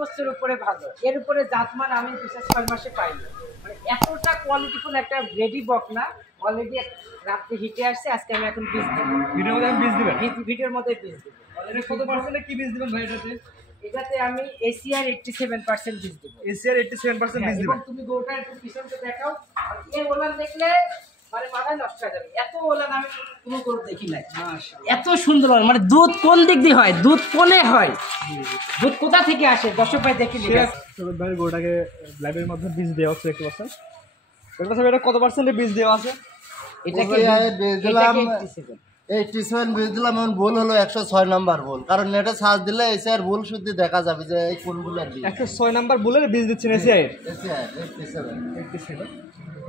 বছর উপরে ভালো, এর উপরে জাতমান আমি 6 মাসে পাইনি। মানে এতটা কোয়ালিটিফুল একটা রেডি বক না, অলরেডি রাত্রে হিটে আসছে। আজকে আমি এখন বীজ দিব, ভিডিওর মধ্যে বীজ দিবেন, ভিডিওর মধ্যে বীজ দিব। এটা কত পার্সেন্টে কি বীজ দিবেন ভাই এটাতে? এটাতে আমি এসিআর 87% বীজ দিব। এসিআর 87% বীজ দিবেন। এবং তুমি গোটার একটু পিছনটা দেখাও, আর এই ওলান দেখলে মানে মাথায় নষ্ট হয়ে যাবে। এত ওলান আমি কোনো গরু দেখি নাই, এত সুন্দর ওলান। মানে দুধ কোন দিক দিয়ে হয়, দুধ কোনে হয়, দুধ কোথা থেকে আসে দর্শক ভাই দেখি। ভাই গরুটাকে লাইভের মাধ্যমে বীজ দেওয়া হচ্ছে, একটু পাচ্ছেন এটা কত পার্সেন্টে বীজ দেওয়া আছে? এটাকে দিলাম 87 বীজ দিলাম। এখন ভুল হলো 106 নাম্বার ভুল, কারণ নেটে সার্চ দিলে এসিআর ভুল শুদ্ধ দেখা যাবে যে এই কোনগুলো বীজ। 106 নাম্বার ভুলের বীজ দিচ্ছেন এসিআর 87।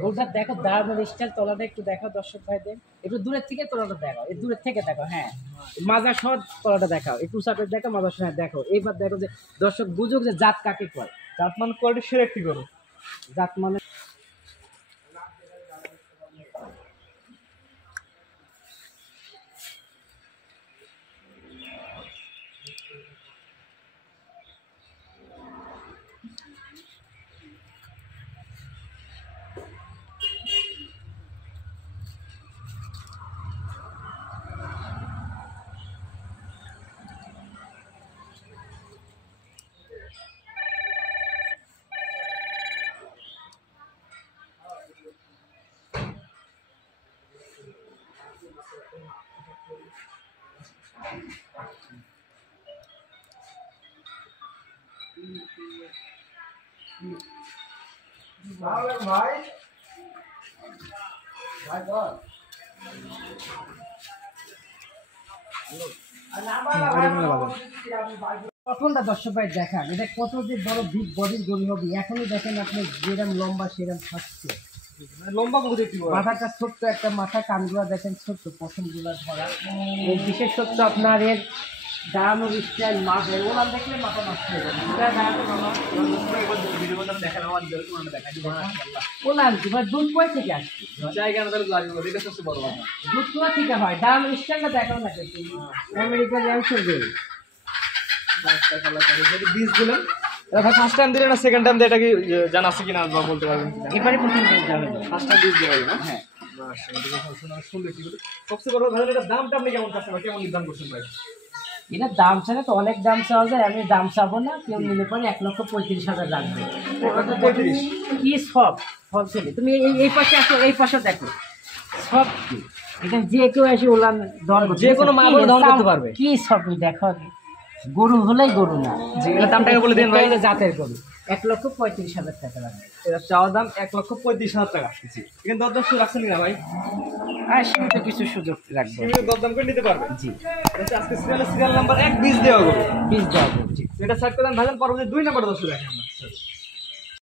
ওটা দেখো, দাঁড়ানোর স্টাইল, তলাটা একটু দেখো দর্শক ভাইদের, একটু দূরের থেকে তলাটা দেখাও, এই দূরের থেকে দেখো। হ্যাঁ, মাজা সহ তলাটা দেখাও, একটু সাথে দেখো, মাজা সহ দেখো। এইবার দেখো যে দর্শক বুঝুক যে জাত কাকে কয়। জাত মান কোয়ালিটি সেরা একটি গরু। জাত মানে ভাই ভাই বল গঠনটা দর্শক ভাই দেখান, এটা কত যে বড় বিগ বডির গরু হবে। এখনই দেখেন আপনি যেরকম লম্বা সেরকম থাকছে, লম্বা গরু দেখতে পাবেন। মাথাটা ছোট্ট একটা মাথা, কানগুলা দেখেন ছোট্ট, পশমগুলা ধরা। এই বিশেষত্ব আপনার এর দাঁড়ানোর স্টাইল, মাথায় ওলান দেখলে মাথা নষ্ট হয়ে যাবে। ওলান কি ভাই, দুধ কয় থেকে আসছে, দুধ কোথা থেকে হয়, দাঁড়ানোর স্টাইলটা দেখাও না কিন্তু আমেরিকার র্যান্সের গরু। বীজ দিলেন, এটা ফার্স্ট টাইম দিলেন না সেকেন্ড টাইম দিয়ে, এটা কি জানা আছে কিনা বা বলতে পারবেন? এবারে প্রথম যাবে, ফার্স্ট টাইম বীজ দেওয়া হলো না? হ্যাঁ। সবচেয়ে বড় ভাই এটা দামটা আপনি কেমন চাচ্ছেন, কেমন নির্ধারণ করছেন ভাই? এটা দাম চাইলে তো অনেক দাম চাওয়া যায়, আমি দাম চাবো না। কেউ নিলে পরে 1,35,000 লাগবে। 35 কি সব হোলসেলে, তুমি এই পাশে আসো, এই পাশে দেখো সব কি, এটা যে কেউ এসে ওলান দর করতে, যে কোনো মা বলে দর করতে পারবে। কি সব দেখো, গরু হলেই গরু না। এর দামটাকে বলে দিন ভাই। জাতের গরু 1,35,000 টাকা লাগবে। এটা চাওয়া দাম 1,35,000 টাকা। কিন্তু দরদাম শুরু রাখছেন কিনা ভাই? আর সীমিত কিছু সুযোগ রাখবো, দরদাম করে নিতে পারবেন। জি। আজকে সিরিয়াল নাম্বার 1 বীজ দেওয়া গরু, বীজ দেওয়া গরু, জি। এটা সাইড করে ভাইজান, পরবর্তী 2 নাম্বার দর্শক দেখেন আমরা।